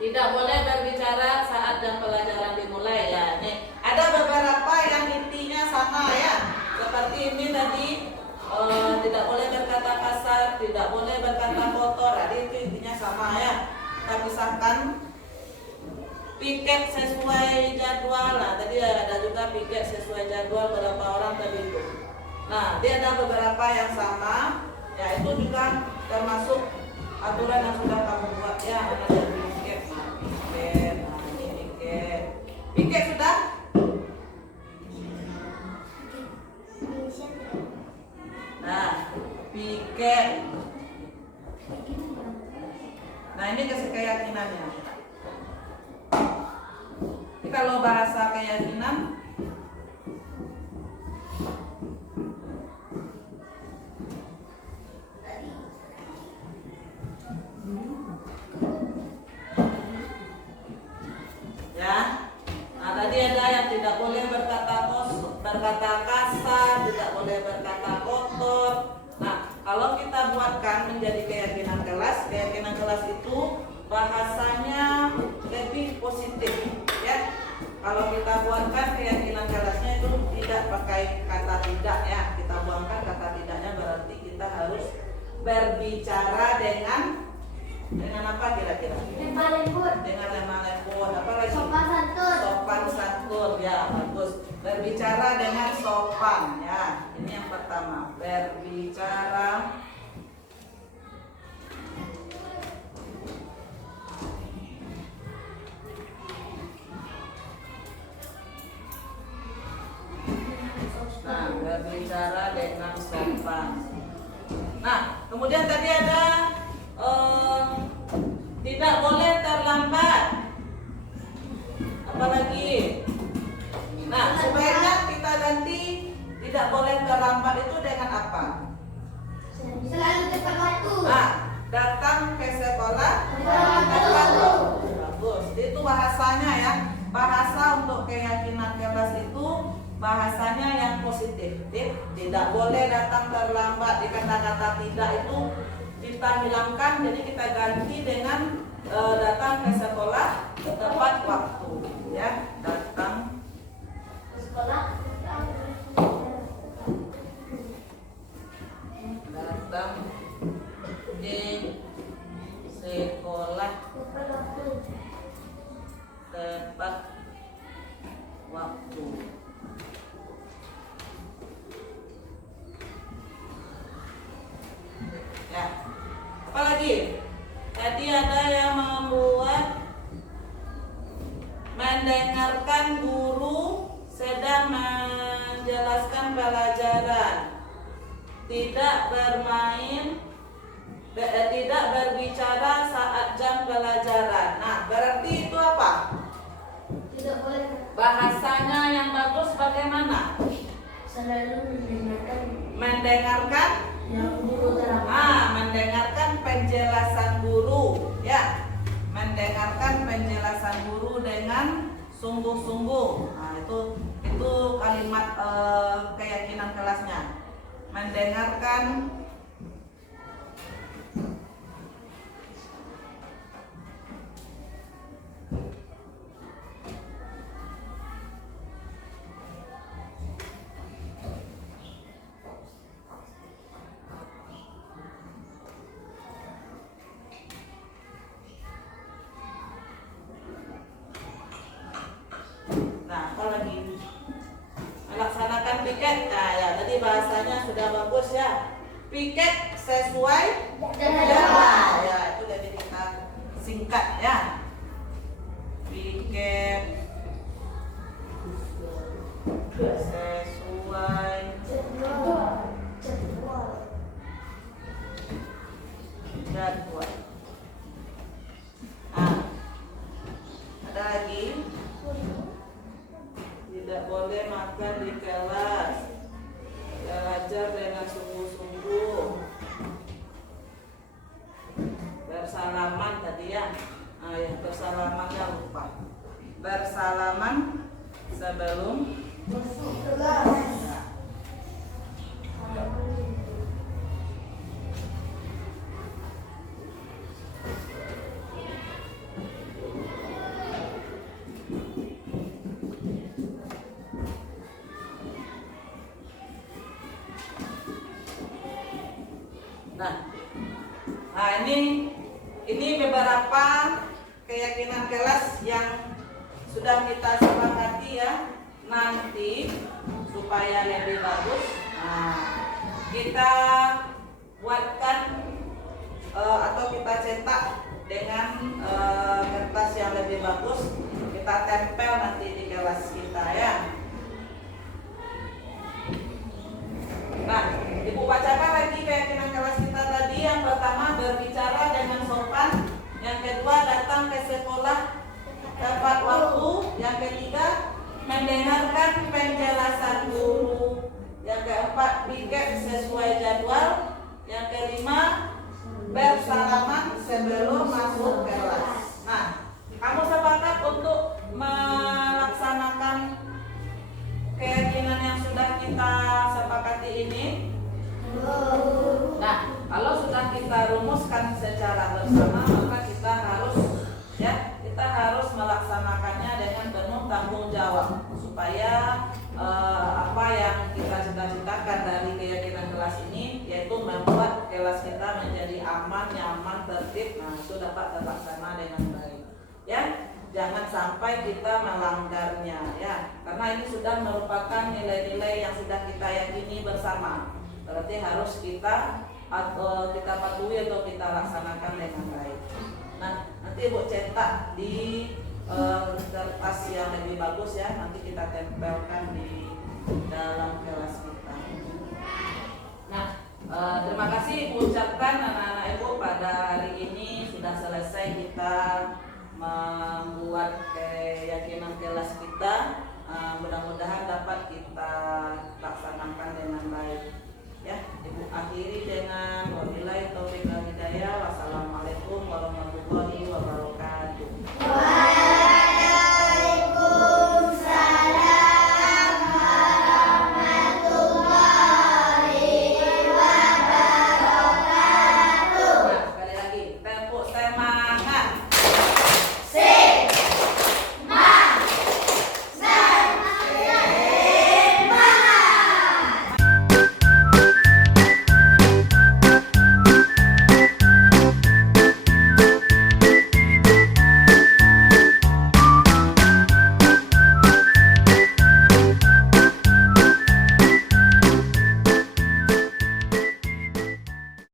Tidak boleh berbicara saat jam pelajaran dimulai ya. Nih, ada beberapa yang intinya sama ya. Seperti ini tadi, tidak boleh berkata kasar, tidak boleh berkata kotor. Jadi itu intinya sama ya. Kita pisahkan. Piket sesuai jadwal. Nah, tadi ada juga piket sesuai jadwal berapa orang tadi itu. Nah, dia ada beberapa yang sama. Ya, itu juga termasuk aturan yang sudah kamu buat ya. Mana ada piket? Nah, piket. Nah, ini piket. Piket sudah? Nah, piket. Nah, ini keyakinannya. Kalau bahasa keyakinan, ya. Nah, tadi ada yang tidak boleh berkata kasar, tidak boleh berkata kotor. Nah, kalau kita buatkan menjadi keyakinan kelas itu bahasanya lebih positif ya. Kalau kita buatkan keyakinan kelasnya itu tidak pakai kata tidak ya, kita buangkan kata tidaknya, berarti kita harus berbicara dengan apa kira-kira? Lemah lembut. Dengan lemah lembut. Apa lagi? Sopan santun. Sopan santun ya, bagus. Berbicara dengan sopan ya. Ini yang pertama, berbicara berbicara dengan sopan. Nah, kemudian tadi ada tidak boleh terlambat. Apalagi? Nah, sebaiknya kita ganti tidak boleh terlambat itu dengan apa? Selalu tepat waktu. Nah, datang ke sekolah tepat waktu. Bagus. Itu bahasanya ya. Bahasa untuk keyakinan kelas itu bahasanya yang positif. Tidak boleh datang terlambat. Di kata-kata tidak itu kita hilangkan, jadi kita ganti dengan datang ke sekolah tepat waktu ya. Datang Ke sekolah. datang di sekolah Tepat waktu. tepat waktu. Ya, apalagi? Tadi ada yang membuat mendengarkan guru sedang menjelaskan pelajaran, tidak bermain, tidak berbicara saat jam pelajaran. Nah, berarti itu apa? Tidak boleh. Bahasanya yang bagus bagaimana? Selalu Mendengarkan yang guru terang. Mendengarkan penjelasan guru ya. Mendengarkan penjelasan guru dengan sungguh-sungguh. Nah, itu kalimat keyakinan kelasnya. Mendengarkan Nah, apa lagi? Melaksanakan piket. Nah, ya Berarti bahasanya sudah bagus ya. Piket sesuai Jadwal. ya, itu jadi kita singkat ya. Piket sesuai jadwal. Ada lagi, tidak boleh makan di kelas, belajar dengan sungguh-sungguh, bersalaman tadi ya. Ya, bersalamannya lupa, bersalaman sebelum Masuk kelas. Nah, ini beberapa keyakinan kelas yang sudah kita sepakati ya. Nanti supaya lebih bagus, kita buatkan atau kita cetak dengan kertas yang lebih bagus. Kita tempel nanti di kelas kita ya. Nah, Ibu bacakan lagi keyakinan kelas kita tadi. Yang pertama, berbicara dengan sopan. Yang kedua, datang ke sekolah tepat waktu. Yang ketiga, mendengarkan penjelasan guru. Yang keempat, piket sesuai jadwal. Yang kelima, bersalaman sebelum masuk kelas. Nah, kamu sepakat untuk melaksanakan keyakinan yang sudah kita sepakati ini? Nah, kalau sudah kita rumuskan secara bersama, maka kita harus melaksanakannya dengan penuh tanggung jawab supaya apa yang kita cita-citakan dari keyakinan kelas ini, yaitu membuat kelas kita menjadi aman, nyaman, tertib, itu dapat terlaksana dengan baik. Ya, jangan sampai kita melanggarnya ya, karena ini sudah merupakan nilai-nilai yang sudah kita yakini bersama. Berarti harus kita patuhi atau kita laksanakan dengan baik. Nah, nanti Ibu cetak di kertas yang lebih bagus ya, nanti kita tempelkan di dalam